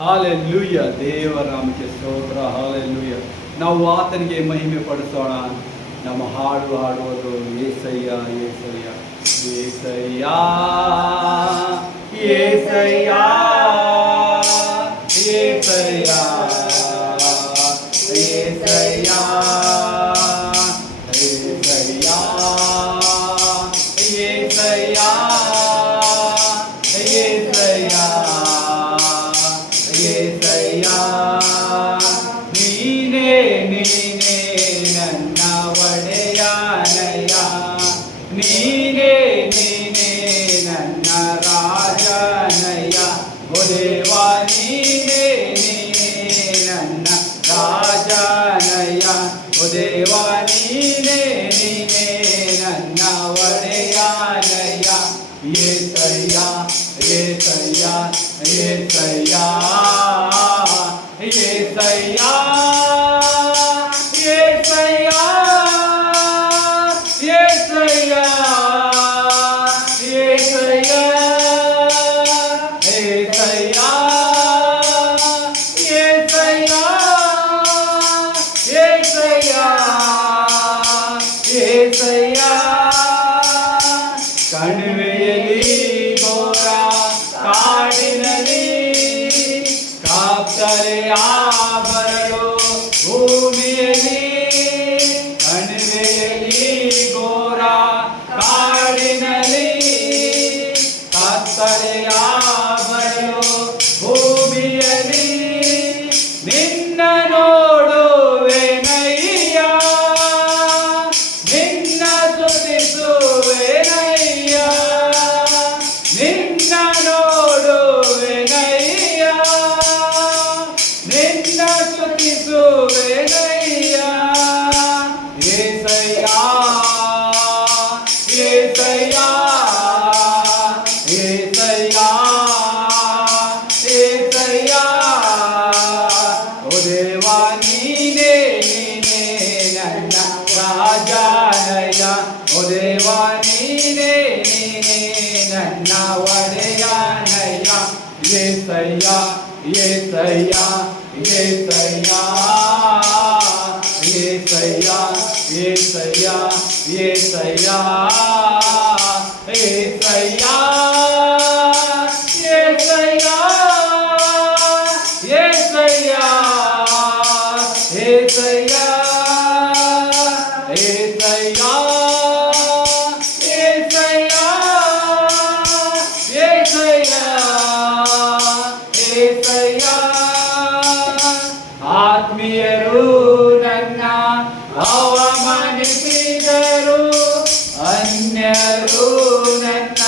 Hallelujah, ದೇವರಾಮಕ್ಕೆ ಸ್ತೋತ್ರ. Hallelujah. ನಾವು ಆತನಿಗೆ ಮಹಿಮೆ ಪಡಿಸೋಣ. ನಮ್ಮ ಹಾಡು ಹಾಡುವುದು ಏಸಯ್ಯ ಏಸಯ್ಯ ಏಸಯ್ಯ ಏಸಯ್ಯ ಏಸಯ್ಯ ಏಸಯ್ಯ ಏಸಯ್ಯ ಏಸಯ್ಯ ಏಸಯ್ಯ ಏಸಯ್ಯ ನೀನೇ ನೀನೇ ನನ್ನ ಒಡೆಯನಯ್ಯ, ನೀನೇ ನೀನೇ ನನ್ನ ರಾಜನಯ್ಯ. ಓ ದೇವ ನೀನೇ ನೀನೇ ನನ್ನ ರಾಜನಯ್ಯ, ಓ ದೇವ ನೀನೇ ನೀನೇ ನನ್ನ ಒಡೆಯನಯ್ಯ. ಏಸಯ್ಯ ಏಸಯ್ಯ ಏಸಯ್ಯ ಏಸಯ್ಯ ಏಸಯ್ಯ ಏಸಯ್ಯ ಏಸಯ್ಯ ಏಸಯ್ಯ ಏಸಯ್ಯ ಏಸಯ್ಯ ಏಸಯ್ಯ. ಕಣಿವೆಯಲ್ಲಿ ಘೋರ ಕಾಡಿನಲ್ಲಿ ಕಾಪ್ತರೆಯ ಬರಲು ಭೂಮಿಯಲ್ಲಿ, ಕಣಿವೆಯಲ್ಲಿ ಘೋರ ಕಾಡಿನಲ್ಲಿ ಕಾಪ್ತರೆಯ ಬರಲು ಭೂಮಿಯಲ್ಲಿ ನಿನ್ನ ನೋಡುವೆನಯ್ಯ, ನಿನ್ನ ಸ್ತುತಿಸುವೆನಯ್ಯ, ನಿನ್ನ ನೋಡುವೆನಯ್ಯ, ನಿನ್ನ ಸ್ತುತಿಸುವೆನಯ್ಯ. ಏಸಯ್ಯ ಏಸಯ್ಯ ಏಸಯ್ಯ ಏಸಯ್ಯ. ಓ ದೇವ ನೀನೇ ನೀನೇ ನನ್ನ ರಾಜನಯ್ಯ, ಓ ದೇವ ನೀನೇ ನೀನೇ ನನ್ನ ಒಡೆಯನಯ್ಯ. ಏಸಯ್ಯ ಏಸಯ್ಯ ಏಸಯ್ಯ ಏಸಯ್ಯ ಏಸಯ್ಯ ಏಸಯ್ಯ ಏಸಯ್ಯ ಏಸಯ್ಯ ಏಸಯ್ಯ ಏಸಯ್ಯ ಏಸಯ್ಯ ಏಸಯ್ಯ ಏಸಯ್ಯ ಏಸಯ್ಯ. ಆತ್ಮೀಯರು ನನ್ನ ಅವಮಾನಿಸಿದರು, ಅನ್ಯರು ನನ್ನ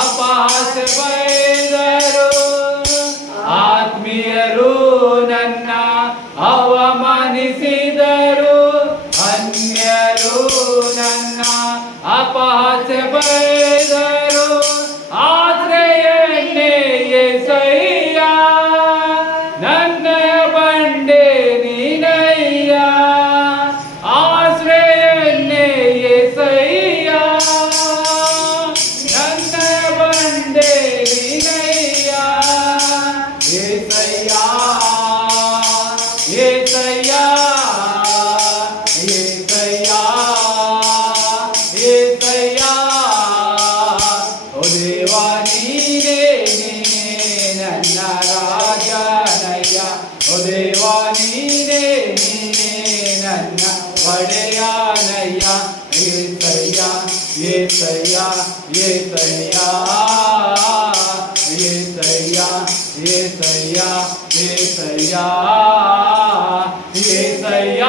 ಅಪಹಾಸ್ಯ ಬೈದರು. ಆತ್ಮೀಯರು ನನ್ನ ಅವಮಾನಿಸಿದರು, ಅನ್ಯರು ನನ್ನ ಅಪಹಾಸ್ಯ ಬೈದರು. ಆದ್ರೆ ಎಣ್ಣೆ ಏಸಯ್ಯ, ನನ್ನ ಬಂಡೆ ನೀನಯ್ಯ. ಆಶ್ರಯನ್ನೇ ಏಸಯ್ಯ, ನನ್ನ ಬಂಡೆ ನೀನಯ್ಯ. ಏಸಯ್ಯ ಏಸಯ್ಯ ಏಸಯ್ಯ ಏಸಯ್ಯ. ಓ ದೇವ ನೀನೇ ನೀನೇ ನನ್ನ ರಾಜನಯ್ಯ, ಓ ದೇವ ನೀನೇ ನೀನೇ ನನ್ನ ಒಡೆಯನಯ್ಯ. ಏಸಯ್ಯ ಏಸಯ್ಯ ಏಸಯ್ಯ ಏಸಯ್ಯ ಏಸಯ್ಯ ಏಸಯ್ಯ ಏಸಯ್ಯ.